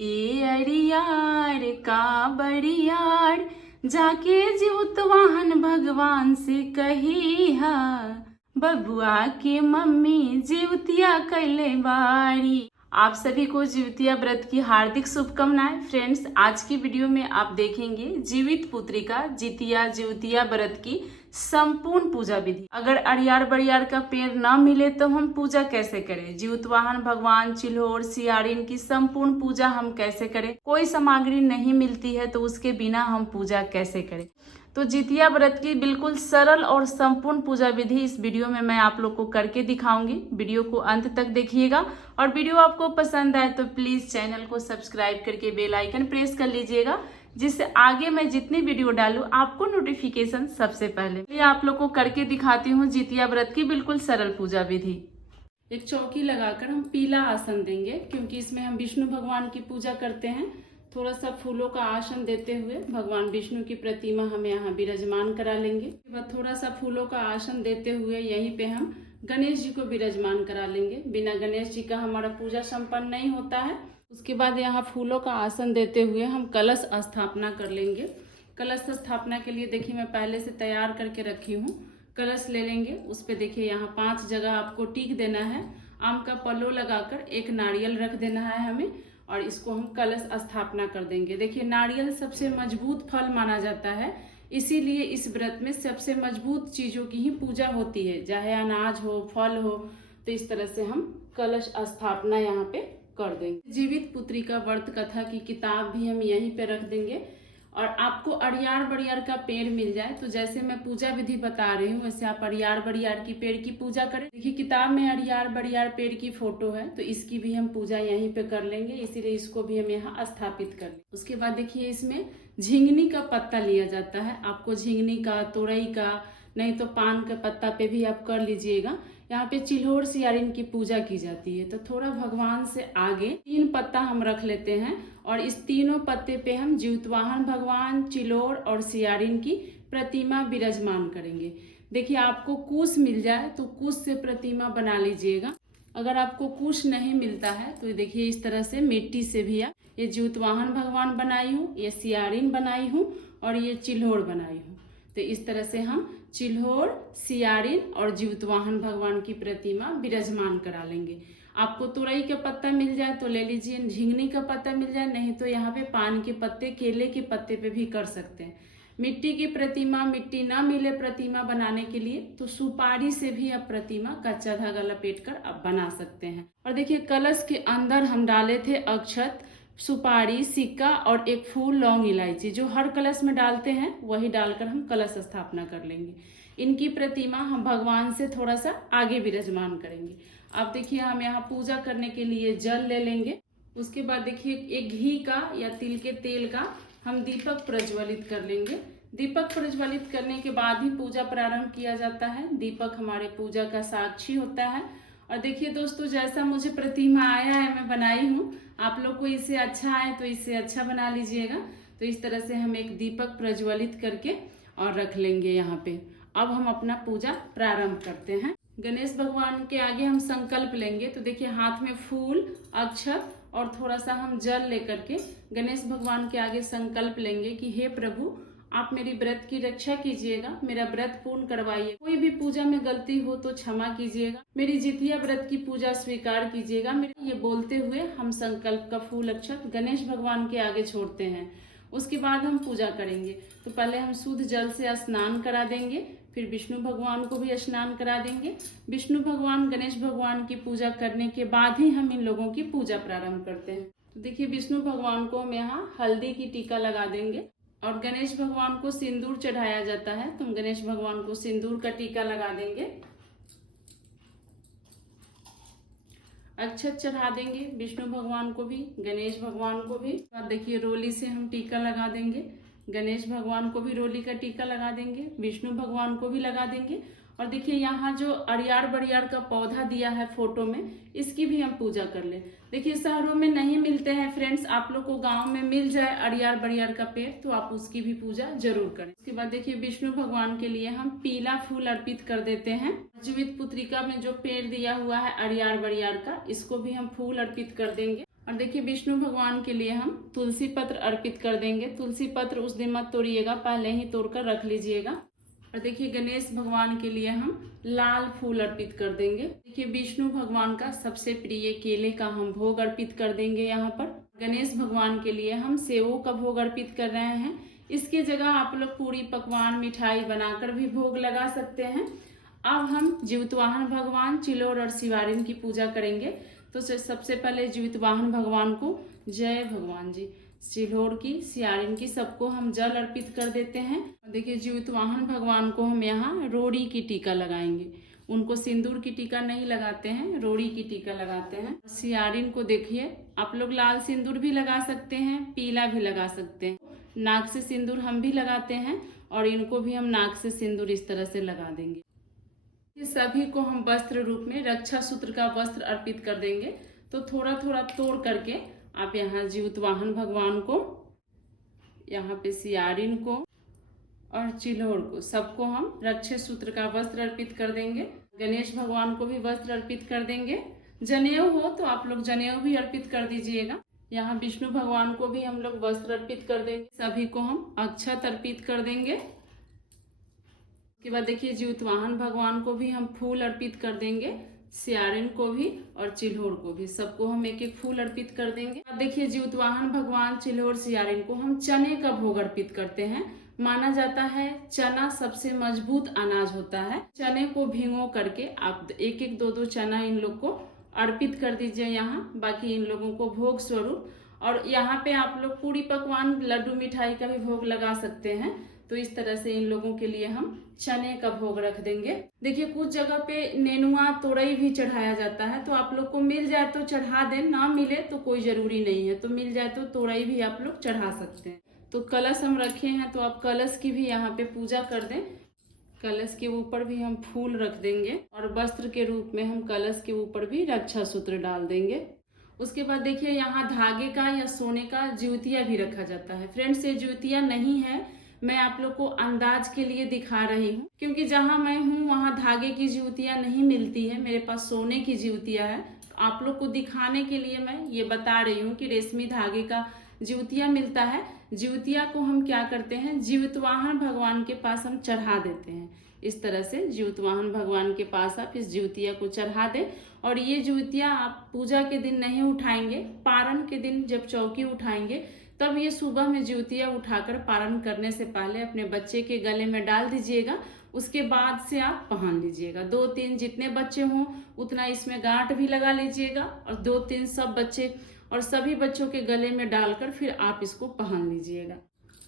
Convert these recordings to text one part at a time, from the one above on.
ए अड़ियार का बड़ियार जाके जीवतवाहन भगवान से कही हा बबुआ के मम्मी जीवतिया कैले बारी। आप सभी को जीवतिया व्रत की हार्दिक शुभकामनाएं। फ्रेंड्स, आज की वीडियो में आप देखेंगे जीवित पुत्री का जितिया जीवतिया व्रत की संपूर्ण पूजा विधि। अगर अड़ियार बड़ियार का पेड़ न मिले तो हम पूजा कैसे करें, जीवतवाहन भगवान चिल्होर सियारिन की संपूर्ण पूजा हम कैसे करें, कोई सामग्री नहीं मिलती है तो उसके बिना हम पूजा कैसे करें। तो जितिया व्रत की बिल्कुल सरल और संपूर्ण पूजा विधि इस वीडियो में मैं आप लोग को करके दिखाऊंगी। वीडियो को अंत तक देखिएगा और वीडियो आपको पसंद आए तो प्लीज चैनल को सब्सक्राइब करके बेल आइकन प्रेस कर लीजिएगा, जिससे आगे मैं जितनी वीडियो डालूं आपको नोटिफिकेशन सबसे पहले। ये आप लोग को करके दिखाती हूँ जितिया व्रत की बिल्कुल सरल पूजा विधि। एक चौकी लगाकर हम पीला आसन देंगे, क्योंकि इसमें हम विष्णु भगवान की पूजा करते हैं। थोड़ा सा फूलों का आसन देते हुए भगवान विष्णु की प्रतिमा हम यहाँ विराजमान करा लेंगे। थोड़ा सा फूलों का आसन देते हुए यहीं पे हम गणेश जी को विराजमान करा लेंगे। बिना गणेश जी का हमारा पूजा संपन्न नहीं होता है। उसके बाद यहाँ फूलों का आसन देते हुए हम कलश स्थापना कर लेंगे। कलश स्थापना के लिए देखिए मैं पहले से तैयार करके रखी हूँ। कलश ले लेंगे, उस पर देखिए यहाँ 5 जगह आपको टीक देना है। आम का पल्लो लगाकर एक नारियल रख देना है हमें, और इसको हम कलश स्थापना कर देंगे। देखिए नारियल सबसे मजबूत फल माना जाता है, इसीलिए इस व्रत में सबसे मजबूत चीजों की ही पूजा होती है, चाहे अनाज हो फल हो। तो इस तरह से हम कलश स्थापना यहाँ पे कर देंगे। जीवित पुत्री का व्रत कथा की किताब भी हम यहीं पे रख देंगे। और आपको अड़ियार बड़ियार का पेड़ मिल जाए तो जैसे मैं पूजा विधि बता रही हूँ वैसे आप अड़ियार बड़ियार की पेड़ की पूजा करें। देखिए किताब में अड़ियार बड़ियार पेड़ की फोटो है, तो इसकी भी हम पूजा यहीं पे कर लेंगे, इसीलिए इसको भी हम यहाँ स्थापित कर लेंगे। उसके बाद देखिए इसमें झिंगनी का पत्ता लिया जाता है। आपको झिंगनी का, तोरई का, नहीं तो पान के पत्ता पे भी आप कर लीजिएगा। यहाँ पे चिल्होर सियारिन की पूजा की जाती है, तो थोड़ा भगवान से आगे 3 पत्ता हम रख लेते हैं और इस तीनों पत्ते पे हम जीवतवाहन भगवान चिल्होर और सियारिन की प्रतिमा विराजमान करेंगे। देखिए आपको कुश मिल जाए तो कुश से प्रतिमा बना लीजिएगा। अगर आपको कुश नहीं मिलता है तो देखिए इस तरह से मिट्टी से भी आप, ये जीवतवाहन भगवान बनाई हूँ, ये सियारिन बनाई हूँ और ये चिल्होर बनाई हूँ। तो इस तरह से हम चिल्होर सियारिन और जीवतवाहन भगवान की प्रतिमा विराजमान करा लेंगे। आपको तुरई का पत्ता मिल जाए तो ले लीजिए, झिंगनी का पत्ता मिल जाए, नहीं तो यहाँ पे पान के पत्ते, केले के पत्ते पे भी कर सकते हैं। मिट्टी की प्रतिमा, मिट्टी ना मिले प्रतिमा बनाने के लिए तो सुपारी से भी आप प्रतिमा कच्चा धागा लपेट कर आप बना सकते हैं। और देखिए कलश के अंदर हम डाले थे अक्षत, सुपारी, सिक्का और एक फूल, लौंग, इलायची, जो हर कलश में डालते हैं वही डालकर हम कलश स्थापना कर लेंगे। इनकी प्रतिमा हम भगवान से थोड़ा सा आगे विराजमान करेंगे। अब देखिए हम यहाँ पूजा करने के लिए जल ले लेंगे। उसके बाद देखिए एक घी का या तिल के तेल का हम दीपक प्रज्वलित कर लेंगे। दीपक प्रज्वलित करने के बाद ही पूजा प्रारंभ किया जाता है। दीपक हमारे पूजा का साक्षी होता है। और देखिए दोस्तों, जैसा मुझे प्रतिमा आया है मैं बनाई हूँ, आप लोग को इससे अच्छा आए तो इससे अच्छा बना लीजिएगा। तो इस तरह से हम एक दीपक प्रज्वलित करके और रख लेंगे यहाँ पे। अब हम अपना पूजा प्रारंभ करते हैं। गणेश भगवान के आगे हम संकल्प लेंगे। तो देखिए हाथ में फूल, अक्षत और थोड़ा सा हम जल लेकर के गणेश भगवान के आगे संकल्प लेंगे कि हे प्रभु, आप मेरी व्रत की रक्षा कीजिएगा, मेरा व्रत पूर्ण करवाइए। कोई भी पूजा में गलती हो तो क्षमा कीजिएगा, मेरी जितिया व्रत की पूजा स्वीकार कीजिएगा। मेरे ये बोलते हुए हम संकल्प का फूल अक्षत गणेश भगवान के आगे छोड़ते हैं। उसके बाद हम पूजा करेंगे। तो पहले हम शुद्ध जल से स्नान करा देंगे, फिर विष्णु भगवान को भी स्नान करा देंगे। विष्णु भगवान, गणेश भगवान की पूजा करने के बाद ही हम इन लोगों की पूजा प्रारंभ करते हैं। तो देखिए विष्णु भगवान को हम यहाँ हल्दी की टीका लगा देंगे और गणेश भगवान को सिंदूर चढ़ाया जाता है, तो हम गणेश भगवान को सिंदूर का टीका लगा देंगे। अक्षत चढ़ा देंगे विष्णु भगवान को भी, गणेश भगवान को भी। और देखिए रोली से हम टीका लगा देंगे, गणेश भगवान को भी रोली का टीका लगा देंगे, विष्णु भगवान को भी लगा देंगे। और देखिए यहाँ जो अड़ियार बड़ियार का पौधा दिया है फोटो में, इसकी भी हम पूजा कर ले। देखिए शहरों में नहीं मिलते हैं फ्रेंड्स, आप लोग को गांव में मिल जाए अड़ियार बड़ियार का पेड़ तो आप उसकी भी पूजा जरूर करें। उसके बाद देखिए विष्णु भगवान के लिए हम पीला फूल अर्पित कर देते हैं। जीवित पुत्रिका में जो पेड़ दिया हुआ है अड़ियार बड़ियार का, इसको भी हम फूल अर्पित कर देंगे। और देखिए विष्णु भगवान के लिए हम तुलसी पत्र अर्पित कर देंगे। तुलसी पत्र उस दिन मत तोड़िएगा, पहले ही तोड़कर रख लीजिएगा। और देखिए गणेश भगवान के लिए हम लाल फूल अर्पित कर देंगे। देखिए विष्णु भगवान का सबसे प्रिय केले का हम भोग अर्पित कर देंगे। यहाँ पर गणेश भगवान के लिए हम सेवों का भोग अर्पित कर रहे हैं। इसकी जगह आप लोग पूरी पकवान मिठाई बनाकर भी भोग लगा सकते हैं। अब हम जीवितवाहन भगवान चिलोर और शिवारिन की पूजा करेंगे। तो सबसे पहले जीवितवाहन भगवान को जय भगवान जी, चिल्होर की, सियारिन की, सबको हम जल अर्पित कर देते हैं। देखिए जीवितवाहन भगवान को हम यहाँ रोड़ी की टीका लगाएंगे। उनको सिंदूर की टीका नहीं लगाते हैं, रोड़ी की टीका लगाते हैं। सियारिन को देखिए आप लोग लाल सिंदूर भी लगा सकते हैं, पीला भी लगा सकते हैं। नाक से सिंदूर हम भी लगाते हैं और इनको भी हम नाक से सिंदूर इस तरह से लगा देंगे। ये सभी को हम वस्त्र रूप में रक्षा सूत्र का वस्त्र अर्पित कर देंगे। तो थोड़ा थोड़ा तोड़ करके आप यहाँ जीवितवाहन भगवान को, यहाँ पे सियारिन को और चिल्होर को, सबको हम रक्षा सूत्र का वस्त्र अर्पित कर देंगे। गणेश भगवान को भी वस्त्र अर्पित कर देंगे। जनेऊ हो तो आप लोग जनेऊ भी अर्पित कर दीजिएगा। यहाँ विष्णु भगवान को भी हम लोग वस्त्र अर्पित कर देंगे। सभी को हम अक्षत अर्पित कर देंगे। उसके बाद देखिए जीवितवाहन भगवान को भी हम फूल अर्पित कर देंगे, सियारिन को भी और चिल्होर को भी, सबको हम एक एक फूल अर्पित कर देंगे। अब देखिए जीवितवाहन भगवान, चिल्होर, सियारिन को हम चने का भोग अर्पित करते हैं। माना जाता है चना सबसे मजबूत अनाज होता है। चने को भिगो करके आप एक एक दो दो चना इन लोग को अर्पित कर दीजिए यहाँ, बाकी इन लोगों को भोग स्वरूप। और यहाँ पे आप लोग पूरी पकवान, लड्डू, मिठाई का भी भोग लगा सकते हैं। तो इस तरह से इन लोगों के लिए हम चने का भोग रख देंगे। देखिए कुछ जगह पे नेनुआ, तोरई भी चढ़ाया जाता है। तो आप लोग को मिल जाए तो चढ़ा दें, ना मिले तो कोई जरूरी नहीं है। तो मिल जाए तो तोरई भी आप लोग चढ़ा सकते हैं। तो कलश हम रखे हैं तो आप कलश की भी यहाँ पे पूजा कर दें। कलश के ऊपर भी हम फूल रख देंगे और वस्त्र के रूप में हम कलश के ऊपर भी रक्षा सूत्र डाल देंगे। उसके बाद देखिए यहाँ धागे का या सोने का ज्योतिया भी रखा जाता है। फ्रेंड्स ये ज्योतिया नहीं है, मैं आप लोग को अंदाज के लिए दिखा रही हूँ, क्योंकि जहाँ मैं हूँ वहाँ धागे की ज्योतिया नहीं मिलती है। मेरे पास सोने की ज्योतिया है। आप लोग को दिखाने के लिए मैं ये बता रही हूँ कि रेशमी धागे का ज्योतिया मिलता है। ज्योतिया को हम क्या करते हैं, जीवितवाहन भगवान के पास हम चढ़ा देते हैं। इस तरह से जीवितवाहन भगवान के पास आप इस ज्योतिया को चढ़ा दें। और ये ज्योतिया आप पूजा के दिन नहीं उठाएंगे, पारण के दिन जब चौकी उठाएंगे तब ये सुबह में ज्योतिया उठाकर पारण करने से पहले अपने बच्चे के गले में डाल दीजिएगा। उसके बाद से आप पहन लीजिएगा। 2-3 जितने बच्चे हों उतना इसमें गांठ भी लगा लीजिएगा और 2-3 सब बच्चे और सभी बच्चों के गले में डालकर फिर आप इसको पहन लीजिएगा।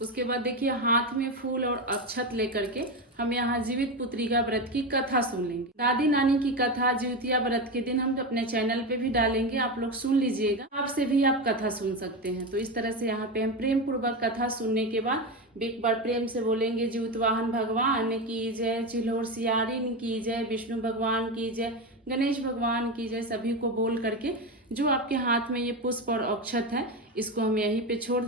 उसके बाद देखिए हाथ में फूल और अक्षत लेकर के हम यहाँ जीवित पुत्री का व्रत की कथा सुन लेंगे। दादी नानी की कथा ज्योतिया व्रत के दिन हम अपने चैनल पे भी डालेंगे, आप लोग सुन लीजिएगा। आपसे भी आप कथा सुन सकते हैं। तो इस तरह से यहाँ पे हम प्रेम पूर्वक कथा सुनने के बाद एक बार प्रेम से बोलेंगे जीवितवाहन भगवान की जय, चिल्होर सियारिन की जय, विष्णु भगवान की जय, गणेश भगवान की जय। सभी को बोल करके जो आपके हाथ में ये पुष्प और अक्षत है इसको हम यहीं पे छोड़,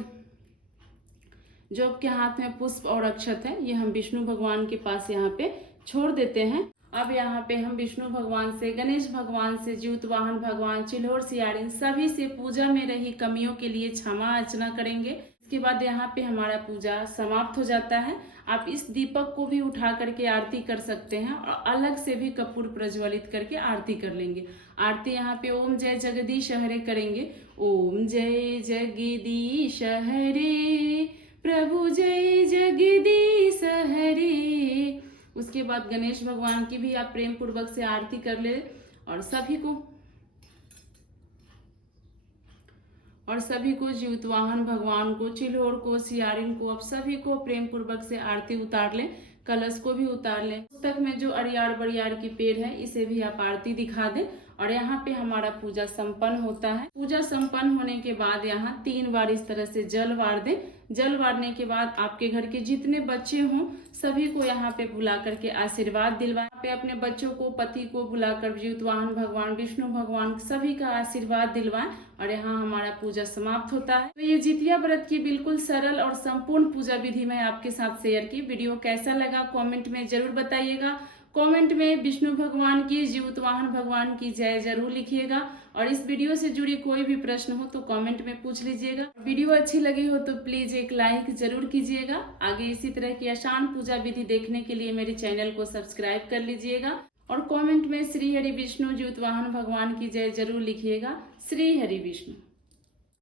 जो आपके हाथ में पुष्प और अक्षत है ये हम विष्णु भगवान के पास यहाँ पे छोड़ देते हैं। अब यहाँ पे हम विष्णु भगवान से, गणेश भगवान से, जीवितवाहन भगवान, चिल्होर, सियारिन सभी से पूजा में रही कमियों के लिए क्षमा अर्चना करेंगे। इसके बाद यहाँ पे हमारा पूजा समाप्त हो जाता है। आप इस दीपक को भी उठा करके आरती कर सकते हैं और अलग से भी कपूर प्रज्वलित करके आरती कर लेंगे। आरती यहाँ पे ओम जय जगदीश हरे करेंगे। ओम जय जगदीश हरे, प्रभु जय जगदीश हरे। उसके बाद गणेश भगवान की भी आप प्रेम पूर्वक से आरती कर ले और सभी को जीवितवाहन भगवान को, चिल्होर को, सियारिन को, आप सभी को प्रेम पूर्वक से आरती उतार लें। कलश को भी उतार लें। पुस्तक में जो अरियार बरियार की पेड़ है इसे भी आप आरती दिखा दें। और यहाँ पे हमारा पूजा संपन्न होता है। पूजा संपन्न होने के बाद यहाँ 3 बार इस तरह से जल वार दें। जल वारने के बाद आपके घर के जितने बच्चे हों सभी को यहाँ पे बुला करके आशीर्वाद दिलवाएं। पे अपने बच्चों को, पति को बुलाकर जीवितवाहन भगवान, विष्णु भगवान सभी का आशीर्वाद दिलवाएं और यहाँ हमारा पूजा समाप्त होता है। तो ये जितिया व्रत की बिल्कुल सरल और संपूर्ण पूजा विधि मैं आपके साथ शेयर की। वीडियो कैसा लगा कमेंट में जरूर बताइएगा। कमेंट में विष्णु भगवान की, जीवतवाहन भगवान की जय जरूर लिखिएगा। और इस वीडियो से जुड़ी कोई भी प्रश्न हो तो कमेंट में पूछ लीजिएगा। वीडियो अच्छी लगी हो तो प्लीज एक लाइक जरूर कीजिएगा। आगे इसी तरह की आसान पूजा विधि देखने के लिए मेरे चैनल को सब्सक्राइब कर लीजिएगा और कमेंट में श्री हरि विष्णु जीवतवाहन भगवान की जय जरूर लिखिएगा। श्री हरि विष्णु।